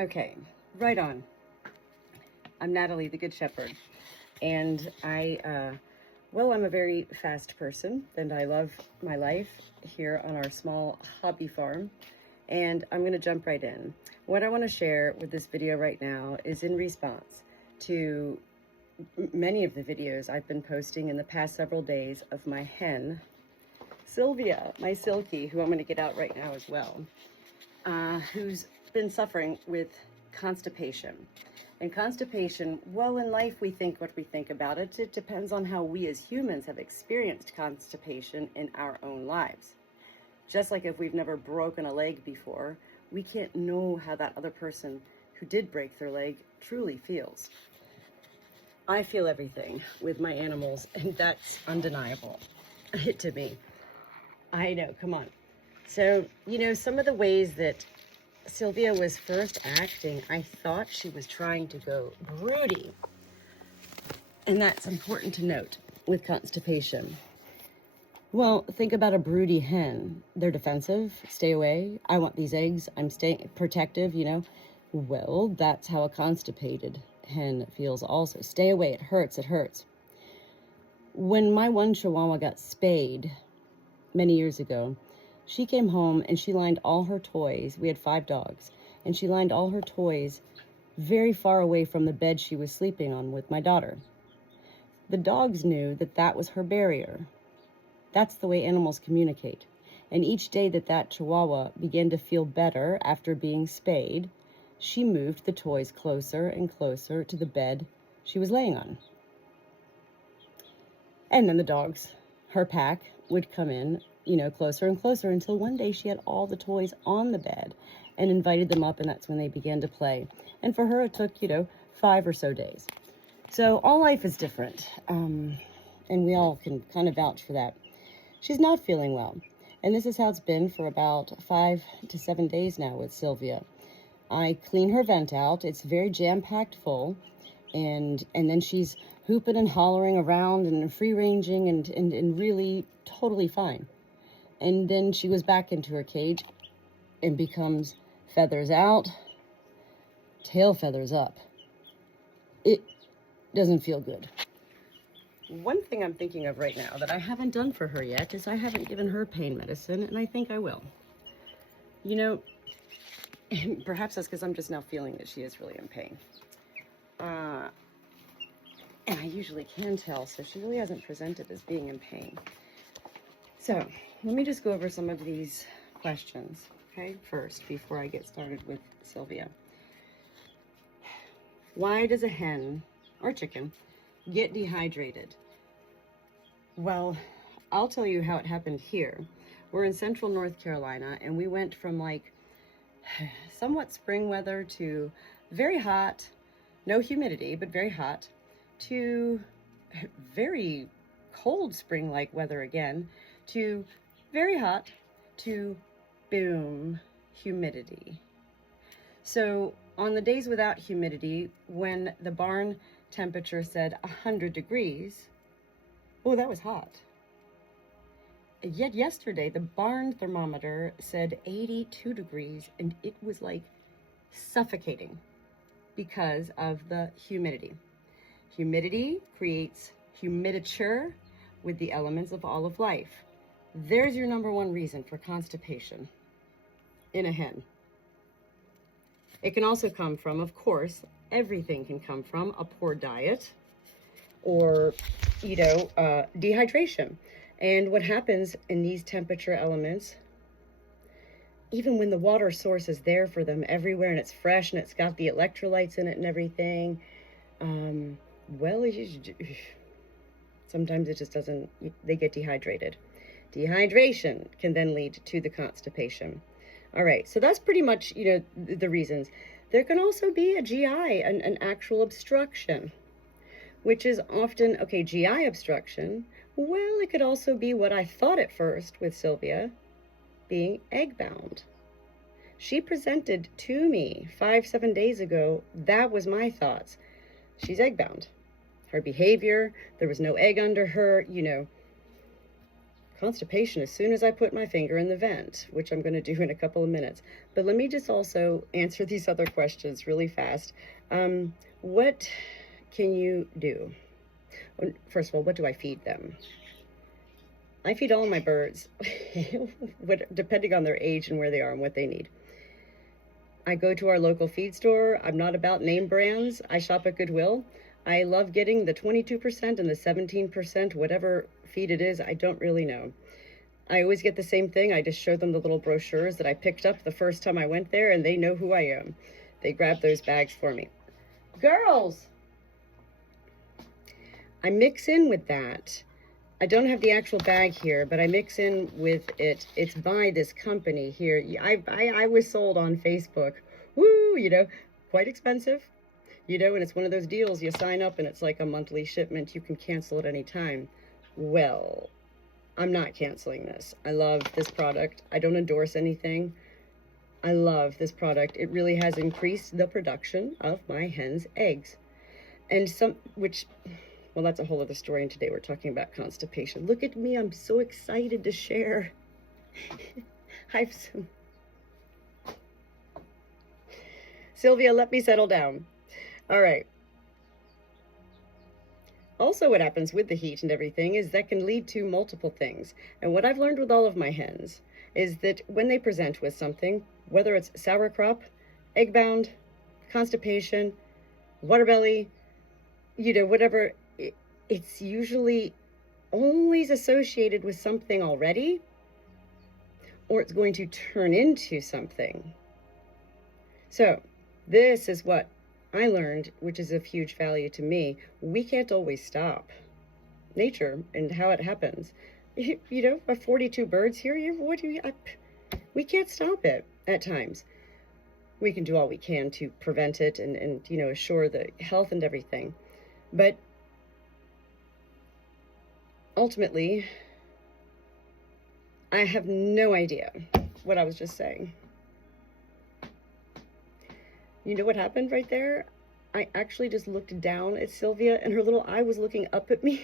Okay, right on. I'm Natalie, the Good Shepherd, and I'm a very fast person, and I love my life here on our small hobby farm, and I'm going to jump right in. What I want to share with this video right now is in response to many of the videos I've been posting in the past several days of my hen, Sylvia, my Silky, who I'm going to get out right now as well, who's been suffering with constipation. And constipation, well, in life we think what we think about it. It depends on how we as humans have experienced constipation in our own lives. Just like if we've never broken a leg before, we can't know how that other person who did break their leg truly feels. I feel everything with my animals, and that's undeniable to me. I know, come on. So, some of the ways that Sylvia was first acting, I thought she was trying to go broody. And that's important to note with constipation. Well, think about a broody hen. They're defensive, stay away. I want these eggs, I'm staying protective, Well, that's how a constipated hen feels also. Stay away, it hurts, it hurts. When my one Chihuahua got spayed many years ago, she came home and she lined all her toys. We had 5 dogs, and she lined all her toys very far away from the bed she was sleeping on with my daughter. The dogs knew that that was her barrier. That's the way animals communicate. And each day that Chihuahua began to feel better after being spayed, she moved the toys closer and closer to the bed she was laying on. And then the dogs, her pack, would come in closer and closer until one day she had all the toys on the bed and invited them up, and that's when they began to play. And for her, it took, 5 or so days. So all life is different, and we all can kind of vouch for that. She's not feeling well, and this is how it's been for about 5 to 7 days now with Sylvia. I clean her vent out. It's very jam-packed full, and then she's hooping and hollering around and free-ranging and really totally fine. And then she goes back into her cage and becomes feathers out, tail feathers up. It doesn't feel good. One thing I'm thinking of right now that I haven't done for her yet is I haven't given her pain medicine, and I think I will. Perhaps that's because I'm just now feeling that she is really in pain. And I usually can tell, so she really hasn't presented as being in pain. So let me just go over some of these questions, okay, first, before I get started with Sylvia. Why does a hen or chicken get dehydrated? Well, I'll tell you how it happened here. We're in central North Carolina, and we went from somewhat spring weather to very hot, no humidity, but very hot, to very cold spring-like weather again, to very hot, to boom, humidity. So on the days without humidity, when the barn temperature said 100 degrees, oh, that was hot. Yet yesterday, the barn thermometer said 82 degrees, and it was like suffocating because of the humidity. Humidity creates humiditure with the elements of all of life. There's your number one reason for constipation in a hen. It can also come from, of course, everything can come from a poor diet or, dehydration. And what happens in these temperature elements, even when the water source is there for them everywhere and it's fresh and it's got the electrolytes in it and everything, sometimes it just doesn't, they get dehydrated. Dehydration can then lead to the constipation. All right, so that's pretty much, the reasons. There can also be a GI, an actual obstruction, which is often, GI obstruction. Well, it could also be what I thought at first with Sylvia, being egg-bound. She presented to me 5-7 days ago. That was my thoughts. She's egg-bound. Her behavior, there was no egg under her, constipation as soon as I put my finger in the vent, which I'm going to do in a couple of minutes. But let me just also answer these other questions really fast. What can you do? First of all, what do I feed them? I feed all of my birds, depending on their age and where they are and what they need. I go to our local feed store. I'm not about name brands. I shop at Goodwill. I love getting the 22% and the 17%, whatever feed it is, I don't really know. I always get the same thing. I just show them the little brochures that I picked up the first time I went there, and they know who I am. They grab those bags for me. Girls! I mix in with that. I don't have the actual bag here, but I mix in with it. It's by this company here. I was sold on Facebook. Woo, you know, quite expensive. You know, and it's one of those deals, you sign up and it's like a monthly shipment. You can cancel at any time. Well, I'm not canceling this. I love this product. I don't endorse anything. I love this product. It really has increased the production of my hens' eggs. And well, that's a whole other story, and today we're talking about constipation. Look at me, I'm so excited to share. Sylvia, let me settle down. All right. Also, what happens with the heat and everything is that can lead to multiple things. And what I've learned with all of my hens is that when they present with something, whether it's sour crop, egg bound, constipation, water belly, you know, whatever, it's usually always associated with something already, or it's going to turn into something. So this is what I learned, which is of huge value to me. We can't always stop nature and how it happens. You know, 42 birds here, we can't stop it at times. We can do all we can to prevent it and you know, assure the health and everything. But ultimately, I have no idea what I was just saying. You know what happened right there? I actually just looked down at Sylvia and her little eye was looking up at me.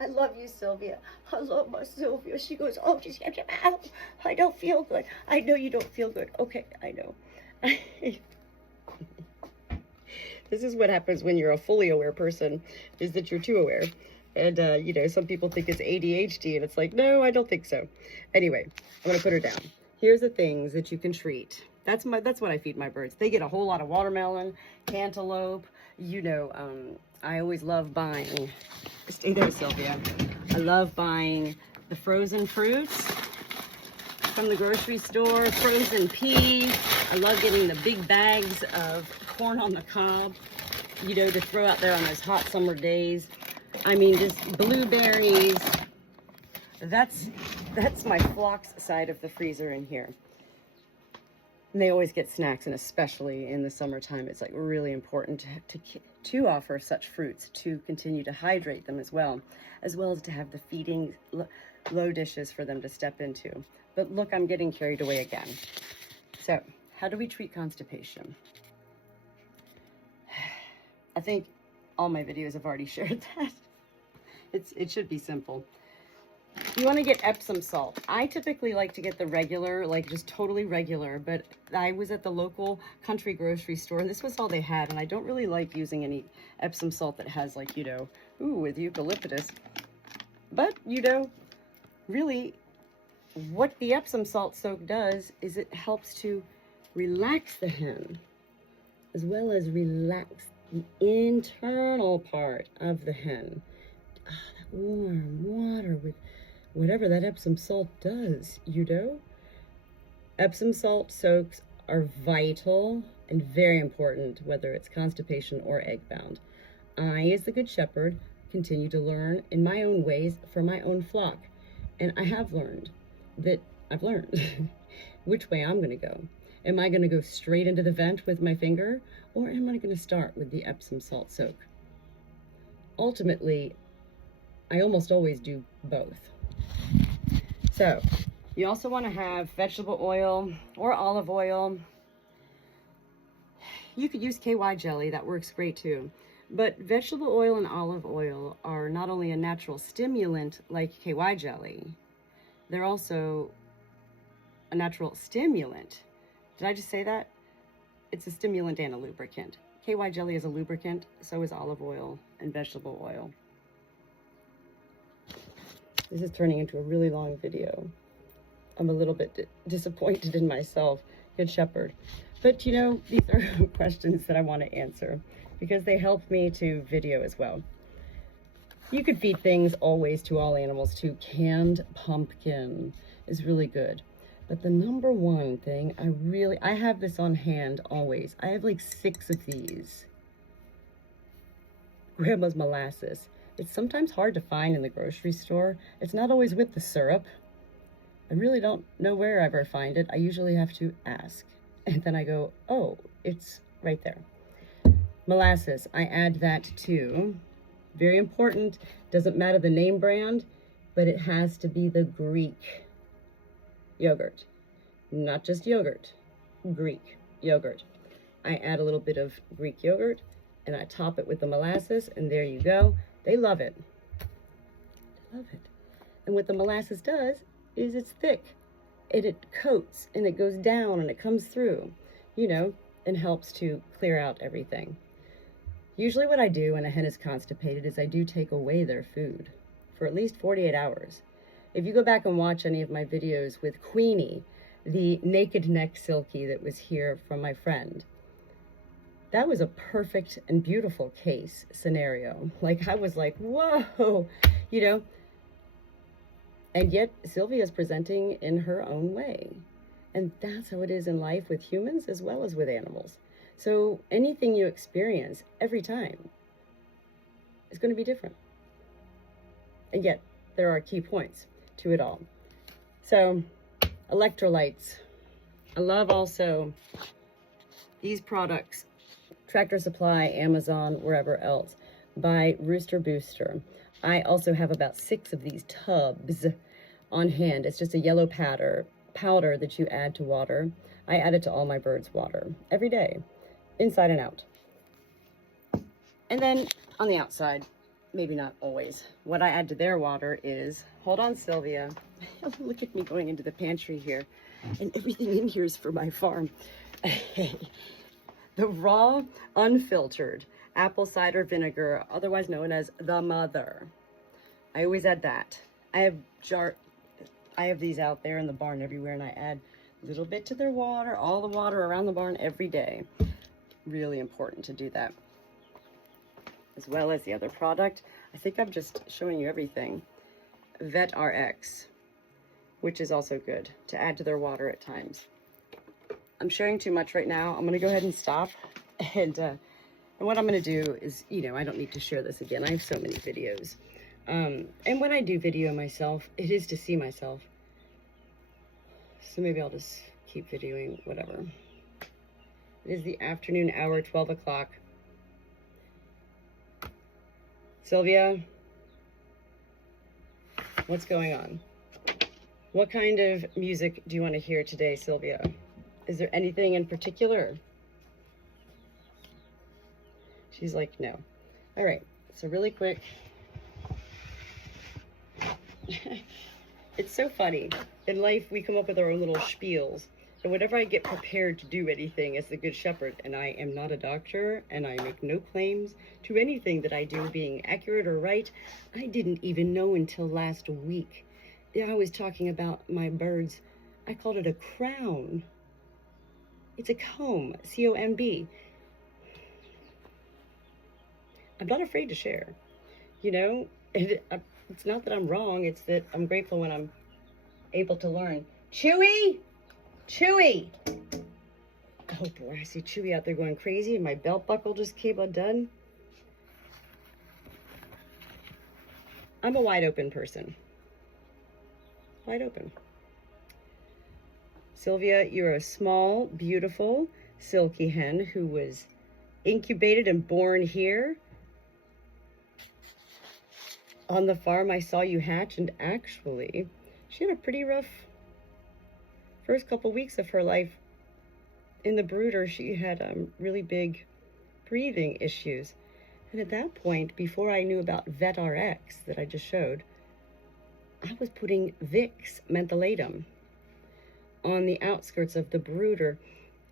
I love you, Sylvia. I love my Sylvia. She goes, oh, I don't feel good. I know you don't feel good. Okay, I know. This is what happens when you're a fully aware person, is that you're too aware. And, you know, some people think it's ADHD, and it's like, no, I don't think so. Anyway, I'm going to put her down. Here's the things that you can treat. That's what I feed my birds. They get a whole lot of watermelon, cantaloupe. You know, I always love buying. Stay there, Sylvia. I love buying the frozen fruits from the grocery store, frozen peas. I love getting the big bags of corn on the cob, you know, to throw out there on those hot summer days. I mean, just blueberries. That's my flocks side of the freezer in here. And they always get snacks, and especially in the summertime, it's like really important to offer such fruits to continue to hydrate them as well as to have the feeding low dishes for them to step into. But look, I'm getting carried away again. So, how do we treat constipation? I think all my videos have already shared that. It should be simple. You want to get Epsom salt. I typically like to get the regular, like just totally regular, but I was at the local country grocery store and this was all they had, and I don't really like using any Epsom salt that has, like, you know, ooh, with eucalyptus. But, you know, really what the Epsom salt soak does is it helps to relax the hen as well as relax the internal part of the hen. Ah, that warm water with whatever that Epsom salt does, you know? Epsom salt soaks are vital and very important, whether it's constipation or egg bound. I, as the Good Shepherd, continue to learn in my own ways for my own flock. And I have learned which way I'm going to go. Am I going to go straight into the vent with my finger, or am I going to start with the Epsom salt soak? Ultimately, I almost always do both. So, you also want to have vegetable oil or olive oil. You could use KY jelly, that works great too. But vegetable oil and olive oil are not only a natural stimulant like KY jelly, they're also a natural stimulant. Did I just say that? It's a stimulant and a lubricant. KY jelly is a lubricant, so is olive oil and vegetable oil. This is turning into a really long video. I'm a little bit disappointed in myself, Good Shepherd. But you know, these are questions that I want to answer because they help me to video as well. You could feed things always to all animals too. Canned pumpkin is really good. But the number one thing I have this on hand always. I have like 6 of these. Grandma's molasses. It's sometimes hard to find in the grocery store. It's not always with the syrup. I really don't know where I ever find it. I usually have to ask. And then I go, oh, it's right there. Molasses, I add that too. Very important. Doesn't matter the name brand, but it has to be the Greek yogurt. Not just yogurt, Greek yogurt. I add a little bit of Greek yogurt and I top it with the molasses, and there you go. They love it. They love it. And what the molasses does is it's thick and it coats and it goes down and it comes through, you know, and helps to clear out everything. Usually what I do when a hen is constipated is I do take away their food for at least 48 hours. If you go back and watch any of my videos with Queenie, the naked neck silkie that was here from my friend, that was a perfect and beautiful case scenario. Like, I was like, whoa, you know, and yet Sylvia's presenting in her own way. And that's how it is in life with humans as well as with animals. So anything you experience every time is going to be different. And yet there are key points to it all. So electrolytes. I love also these products, Tractor Supply, Amazon, wherever else, by Rooster Booster. I also have about 6 of these tubs on hand. It's just a yellow powder that you add to water. I add it to all my birds' water every day, inside and out. And then on the outside, maybe not always, what I add to their water is, hold on, Sylvia. Look at me going into the pantry here, and everything in here is for my farm. The raw, unfiltered apple cider vinegar, otherwise known as the mother. I always add that. I have these out there in the barn everywhere, and I add a little bit to their water, all the water around the barn every day. Really important to do that. As well as the other product. I think I'm just showing you everything. Vet RX, which is also good to add to their water at times. I'm sharing too much right now. I'm going to go ahead and stop. And what I'm going to do is, you know, I don't need to share this again. I have so many videos. And when I do video myself, it is to see myself. So maybe I'll just keep videoing, whatever. It is the afternoon hour, 12 o'clock. Sylvia, what's going on? What kind of music do you want to hear today, Sylvia? Is there anything in particular? She's like, no. All right, so really quick. It's so funny. In life, we come up with our own little spiels. And whenever I get prepared to do anything as the Good Shepherd, and I am not a doctor, and I make no claims to anything that I do being accurate or right, I didn't even know until last week. I was talking about my birds. I called it a crown. It's a comb, C-O-M-B. I'm not afraid to share. You know, it's not that I'm wrong, it's that I'm grateful when I'm able to learn. Chewy! Chewy! Oh boy, I see Chewy out there going crazy and my belt buckle just came undone. I'm a wide open person. Wide open. Sylvia, you're a small, beautiful, silky hen who was incubated and born here. On the farm, I saw you hatch, and actually, she had a pretty rough first couple weeks of her life. In the brooder, she had really big breathing issues. And at that point, before I knew about VetRx that I just showed, I was putting Vicks mentholatum on the outskirts of the brooder.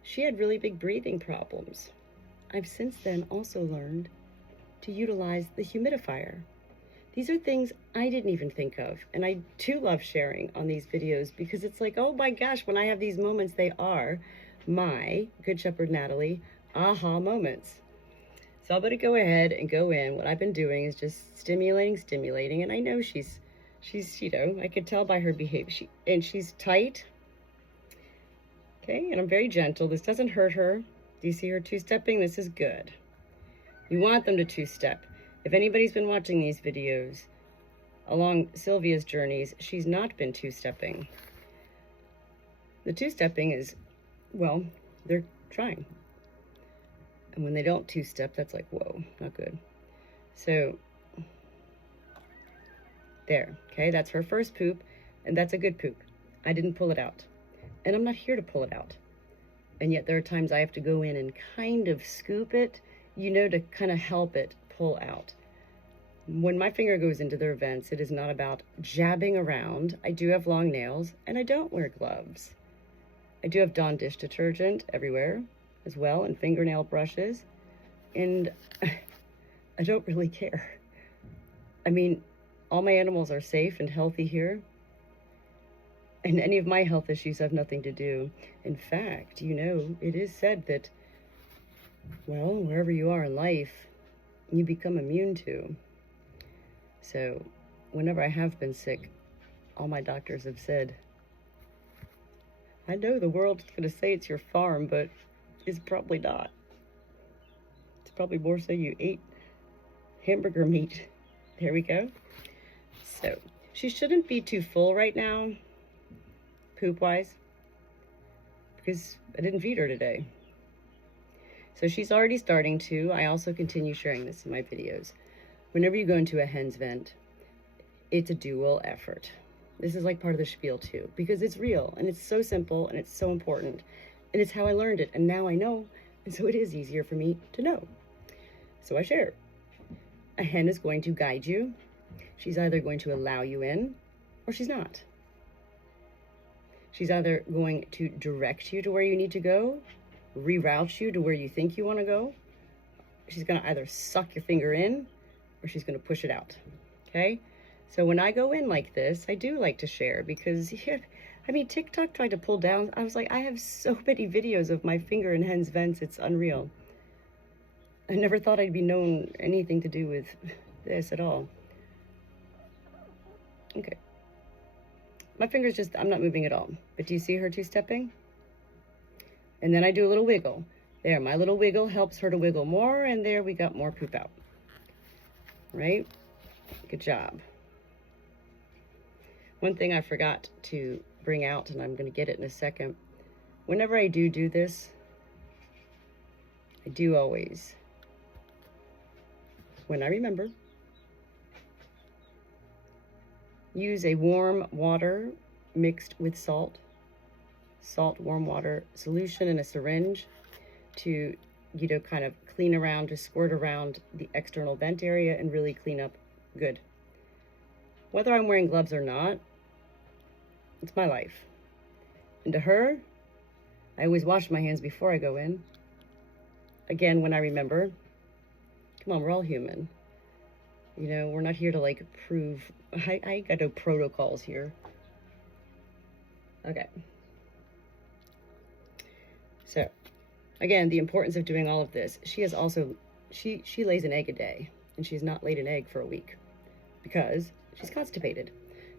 She had really big breathing problems. I've since then also learned to utilize the humidifier. These are things I didn't even think of, and I do love sharing on these videos because it's like, oh my gosh, when I have these moments, they are my Good Shepherd Natalie aha moments. So I'm going to go ahead and go in. What I've been doing is just stimulating, and I know she's, you know, I could tell by her behavior, and she's tight. Okay, and I'm very gentle. This doesn't hurt her. Do you see her two-stepping? This is good. You want them to two-step. If anybody's been watching these videos along Sylvia's journeys, she's not been two-stepping. The two-stepping is, well, they're trying. And when they don't two-step, that's like, whoa, not good. So, there, okay? That's her first poop, and that's a good poop. I didn't pull it out. And I'm not here to pull it out. And yet there are times I have to go in and kind of scoop it, you know, to kind of help it pull out. When my finger goes into their vents, it is not about jabbing around. I do have long nails, and I don't wear gloves. I do have Dawn dish detergent everywhere as well, and fingernail brushes, and I don't really care. I mean, all my animals are safe and healthy here, and any of my health issues have nothing to do. In fact, you know, it is said that, well, wherever you are in life, you become immune to. So whenever I have been sick, all my doctors have said, I know the world's going to say it's your farm, but it's probably not. It's probably more so you ate hamburger meat. There we go. So she shouldn't be too full right now, poop-wise, because I didn't feed her today. So she's already starting to. I also continue sharing this in my videos. Whenever you go into a hen's vent, it's a dual effort. This is like part of the spiel too, because it's real and it's so simple and it's so important. And it's how I learned it, and now I know, and so it is easier for me to know. So I share. A hen is going to guide you. She's either going to allow you in, or she's not. She's either going to direct you to where you need to go, reroute you to where you think you want to go. She's going to either suck your finger in, or she's going to push it out, okay? So when I go in like this, I do like to share because, I mean, TikTok tried to pull down. I was like, I have so many videos of my finger in hen's vents. It's unreal. I never thought I'd be known anything to do with this at all. Okay. My finger's just, I'm not moving at all. But do you see her two-stepping? And then I do a little wiggle. There, my little wiggle helps her to wiggle more, and there we got more poop out. Right? Good job. One thing I forgot to bring out, and I'm going to get it in a second. Whenever I do this, I do always, when I remember, use a warm water mixed with salt, warm water solution in a syringe to, you know, kind of clean around, to squirt around the external vent area and really clean up good. Whether I'm wearing gloves or not, it's my life. And to her, I always wash my hands before I go in. Again, when I remember. Come on, we're all human. You know, we're not here to like prove, I got no protocols here. Okay. So, again, the importance of doing all of this. She is also, she lays an egg a day, and she's not laid an egg for a week because she's constipated.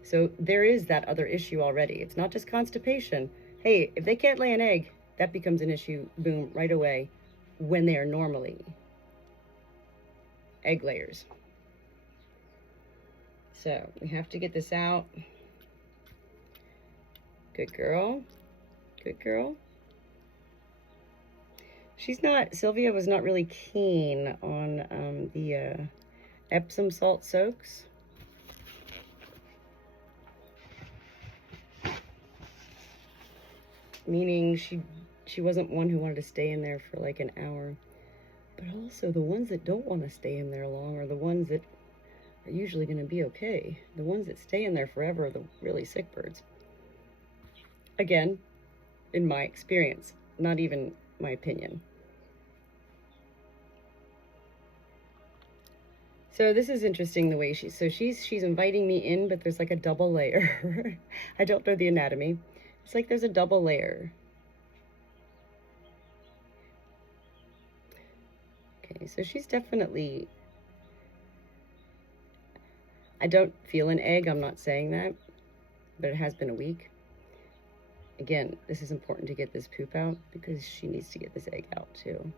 So there is that other issue already. It's not just constipation. Hey, if they can't lay an egg, that becomes an issue, boom, right away, when they are normally egg layers. So we have to get this out. Good girl. Good girl. She's not, Sylvia was not really keen on the Epsom salt soaks. Meaning she wasn't one who wanted to stay in there for like an hour. But also the ones that don't want to stay in there long are the ones that are usually going to be okay. The ones that stay in there forever are the really sick birds. Again, in my experience, not even my opinion. So this is interesting the way she's inviting me in, but there's like a double layer. I don't know the anatomy. It's like there's a double layer. Okay, so she's definitely, I don't feel an egg, I'm not saying that, but it has been a week. Again, this is important to get this poop out because she needs to get this egg out too.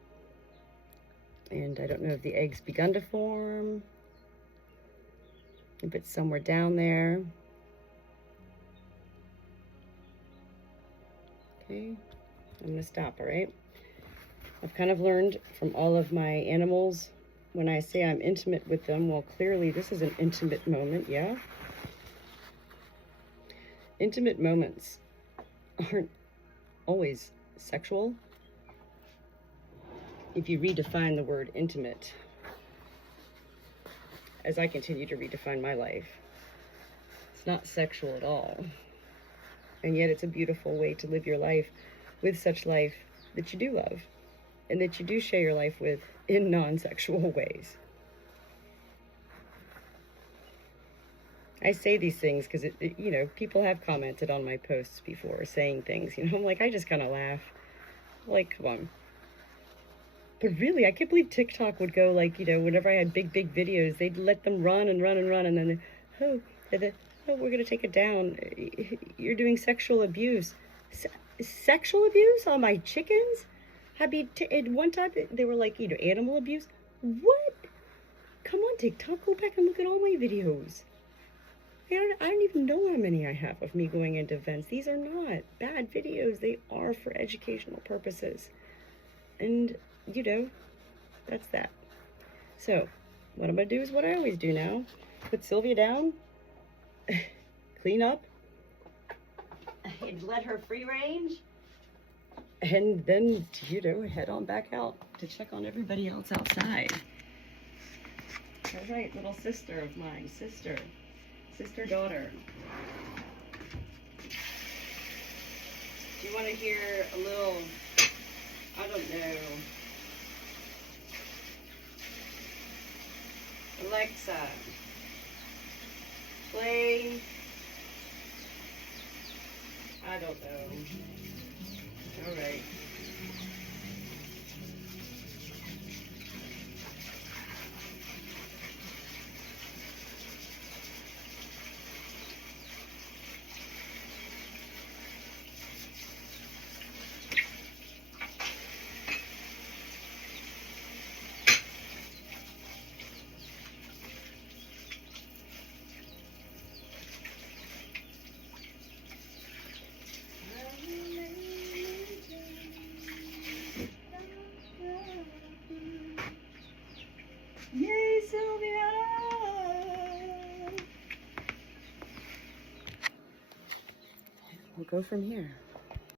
And I don't know if the egg's begun to form, if it's somewhere down there. Okay, I'm gonna stop, all right? I've kind of learned from all of my animals, when I say I'm intimate with them, well, clearly this is an intimate moment, yeah? Intimate moments aren't always sexual. If you redefine the word intimate, as I continue to redefine my life, it's not sexual at all. And yet it's a beautiful way to live your life with such life that you do love and that you do share your life with in non-sexual ways. I say these things because, you know, people have commented on my posts before saying things, you know, I'm like, I just kind of laugh. Like, come on. But really, I can't believe TikTok would go like, you know, whenever I had big videos, they'd let them run and run and run. And then, oh, we're going to take it down. You're doing sexual abuse. Sexual abuse on my chickens? At one time, they were like, you know, animal abuse. What? Come on, TikTok, go back and look at all my videos. I don't even know how many I have of me going into events. These are not bad videos. They are for educational purposes. And, you know, that's that. So, what I'm going to do is what I always do now. Put Sylvia down, clean up, and let her free range. And then, you know, head on back out to check on everybody else outside. That's right, little sister of mine, sister, daughter. Do you want to hear a little, I don't know, Alexa, play, I don't know. All right. Yay, Sylvia! We'll go from here.